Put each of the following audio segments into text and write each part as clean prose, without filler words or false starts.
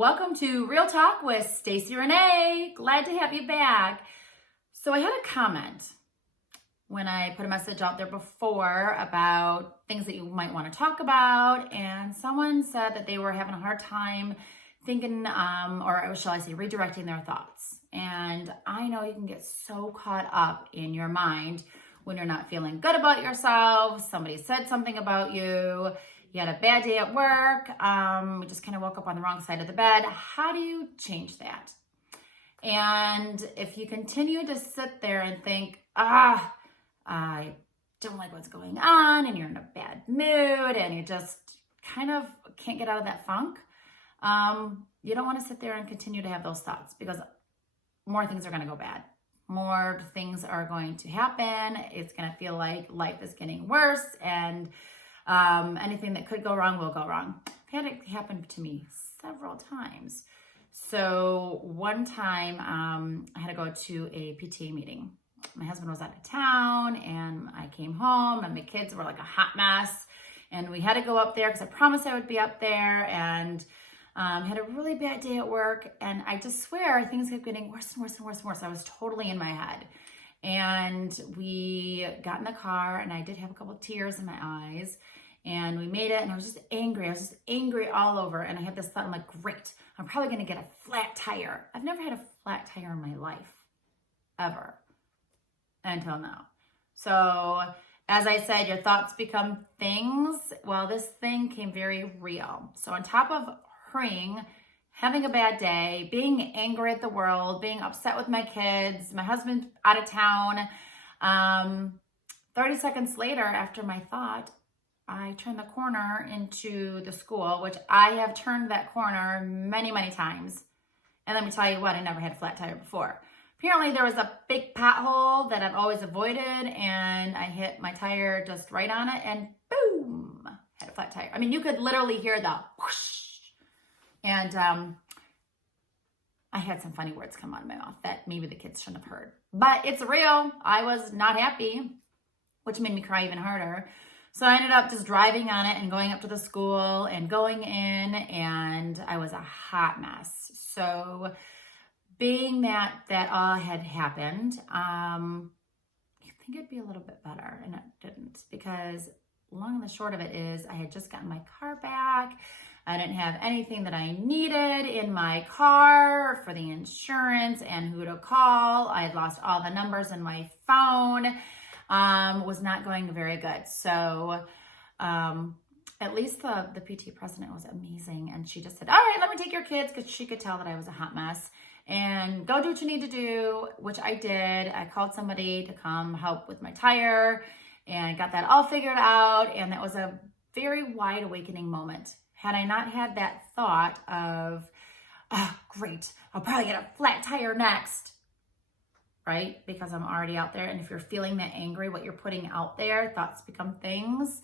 Welcome to Real Talk with Stacey Renee. Glad to have you back. So I had a comment when I put a message out there before about things that you might want to talk about, and someone said that they were having a hard time thinking, or shall I say, redirecting their thoughts. And I know you can get so caught up in your mind when you're not feeling good about yourself, somebody said something about you, you had a bad day at work, we just kind of woke up on the wrong side of the bed. How do you change that? And if you continue to sit there and think, I don't like what's going on, and you're in a bad mood, and you just kind of can't get out of that funk, you don't want to sit there and continue to have those thoughts, because more things are going to go bad. More things are going to happen. It's going to feel like life is getting worse, and anything that could go wrong will go wrong. I've had it happen to me several times. So one time I had to go to a PTA meeting. My husband was out of town, and I came home, and my kids were like a hot mess, and we had to go up there because I promised I would be up there, and had a really bad day at work, and I just swear things kept getting worse and worse and worse and worse. I was totally in my head. And we got in the car, and I did have a couple of tears in my eyes, and we made it, and I was just angry. I was just angry all over, and I had this thought, I'm like, great, I'm probably going to get a flat tire. I've never had a flat tire in my life, ever, until now. So as I said, your thoughts become things. Well, this thing came very real. So on top of hurrying, having a bad day, being angry at the world, being upset with my kids, my husband out of town. 30 seconds later, after my thought, I turned the corner into the school, which I have turned that corner many, many times. And let me tell you what, I never had a flat tire before. Apparently there was a big pothole that I've always avoided, and I hit my tire just right on it, and boom, had a flat tire. I mean, you could literally hear the whoosh. And I had some funny words come out of my mouth that maybe the kids shouldn't have heard. But it's real. I was not happy, which made me cry even harder. So I ended up just driving on it and going up to the school and going in, and I was a hot mess. So being that all had happened, you'd think it'd be a little bit better, and it didn't, because long and the short of it is I had just gotten my car back. I didn't have anything that I needed in my car for the insurance and who to call. I had lost all the numbers in my phone. Was not going very good. So at least the PT president was amazing. And she just said, all right, let me take your kids, because she could tell that I was a hot mess. And go do what you need to do, which I did. I called somebody to come help with my tire and got that all figured out. And that was a very wide awakening moment. Had I not had that thought of, oh, great, I'll probably get a flat tire next, right? Because I'm already out there. And if you're feeling that angry, what you're putting out there, thoughts become things.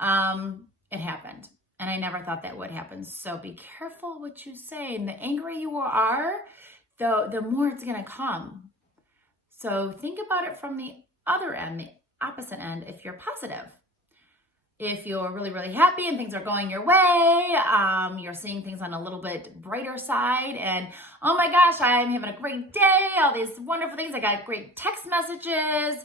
It happened. And I never thought that would happen. So be careful what you say. And the angrier you are, the more it's going to come. So think about it from the other end, the opposite end, if you're positive. If you're really, really happy and things are going your way, you're seeing things on a little bit brighter side, and oh my gosh, I'm having a great day, all these wonderful things. I got great text messages,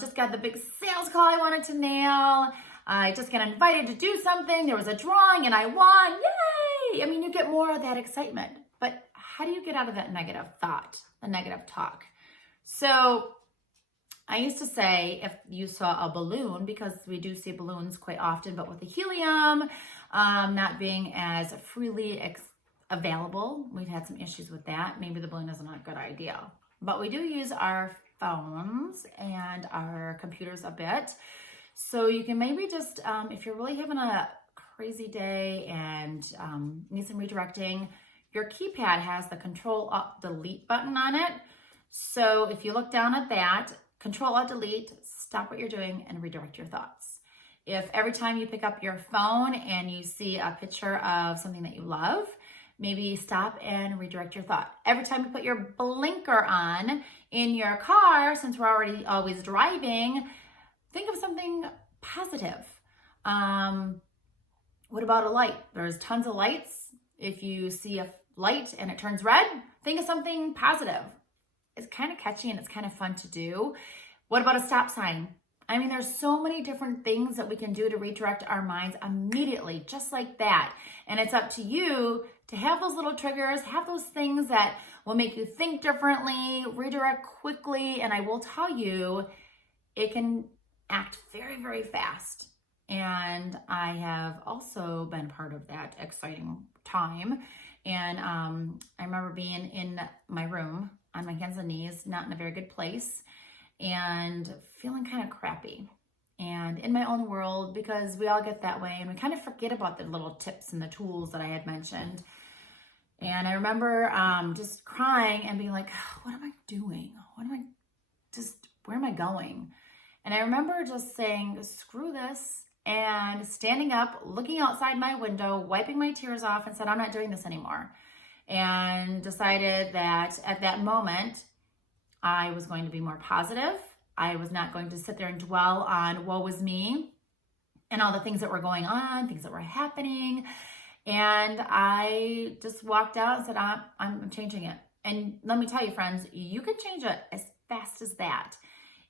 just got the big sales call I wanted to nail. I just got invited to do something. There was a drawing and I won. Yay! I mean, you get more of that excitement. But how do you get out of that negative thought, the negative talk? So I used to say, if you saw a balloon, because we do see balloons quite often, but with the helium not being as freely available, we've had some issues with that. Maybe the balloon is not a good idea. But we do use our phones and our computers a bit. So you can maybe just, if you're really having a crazy day and need some redirecting, your keypad has the Control-Alt-Delete button on it. So if you look down at that, Control-Alt-Delete, stop what you're doing and redirect your thoughts. If every time you pick up your phone and you see a picture of something that you love, maybe stop and redirect your thought. Every time you put your blinker on in your car, since we're already always driving, think of something positive. What about a light? There's tons of lights. If you see a light and it turns red, think of something positive. It's kind of catchy and it's kind of fun to do. What about a stop sign? I mean, there's so many different things that we can do to redirect our minds immediately, just like that. And it's up to you to have those little triggers, have those things that will make you think differently, redirect quickly. And I will tell you, it can act very, very fast. And I have also been part of that exciting time. And I remember being in my room on my hands and knees, not in a very good place, and feeling kind of crappy and in my own world, because we all get that way and we kind of forget about the little tips and the tools that I had mentioned. And I remember just crying and being like, what am I doing? Where am I going? And I remember just saying, screw this, and standing up, looking outside my window, wiping my tears off, and said, I'm not doing this anymore. And decided that at that moment, I was going to be more positive. I was not going to sit there and dwell on woe was me and all the things that were going on, things that were happening. And I just walked out and said, I'm changing it. And let me tell you, friends, you can change it as fast as that.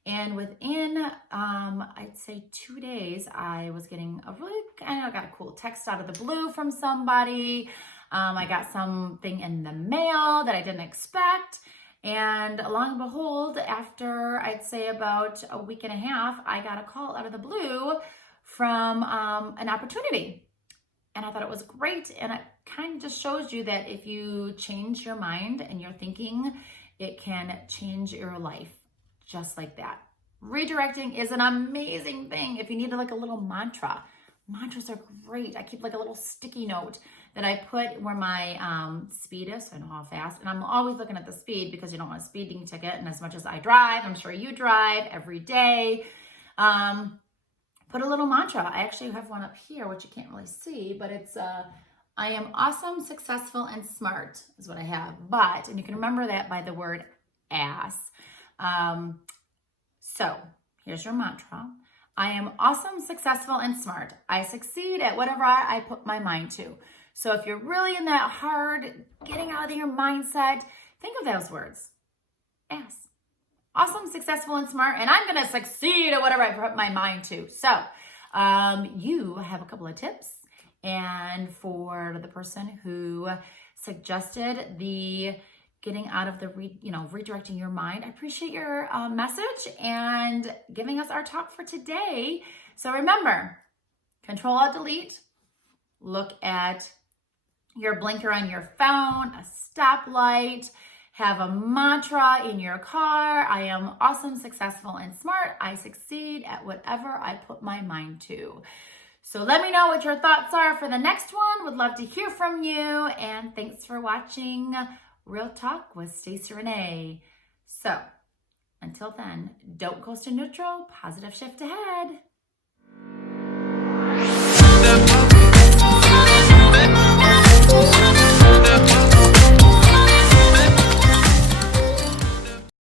And within, I'd say 2 days, I was getting I got a cool text out of the blue from somebody. I got something in the mail that I didn't expect. And lo and behold, after I'd say about a week and a half, I got a call out of the blue from an opportunity. And I thought it was great. And it kind of just shows you that if you change your mind and your thinking, it can change your life just like that. Redirecting is an amazing thing. If you need like a little mantra, mantras are great. I keep like a little sticky note that I put where my speed is, so I know how fast. And I'm always looking at the speed because you don't want a speeding ticket. And as much as I drive, I'm sure you drive every day. Put a little mantra. I actually have one up here, which you can't really see, but it's I am awesome, successful, and smart is what I have. And you can remember that by the word ass. So here's your mantra. I am awesome, successful, and smart. I succeed at whatever I put my mind to. So if you're really in that hard getting out of your mindset, think of those words. Ass. Awesome, successful, and smart, and I'm going to succeed at whatever I put my mind to. So you have a couple of tips. And for the person who suggested the getting out of the, redirecting your mind, I appreciate your message and giving us our talk for today. So remember, Control-Alt-Delete, look at your blinker on your phone, a stoplight, have a mantra in your car. I am awesome, successful, and smart. I succeed at whatever I put my mind to. So let me know what your thoughts are for the next one. Would love to hear from you. And thanks for watching Real Talk with Stacey Renee. So until then, don't coast to neutral, positive shift ahead.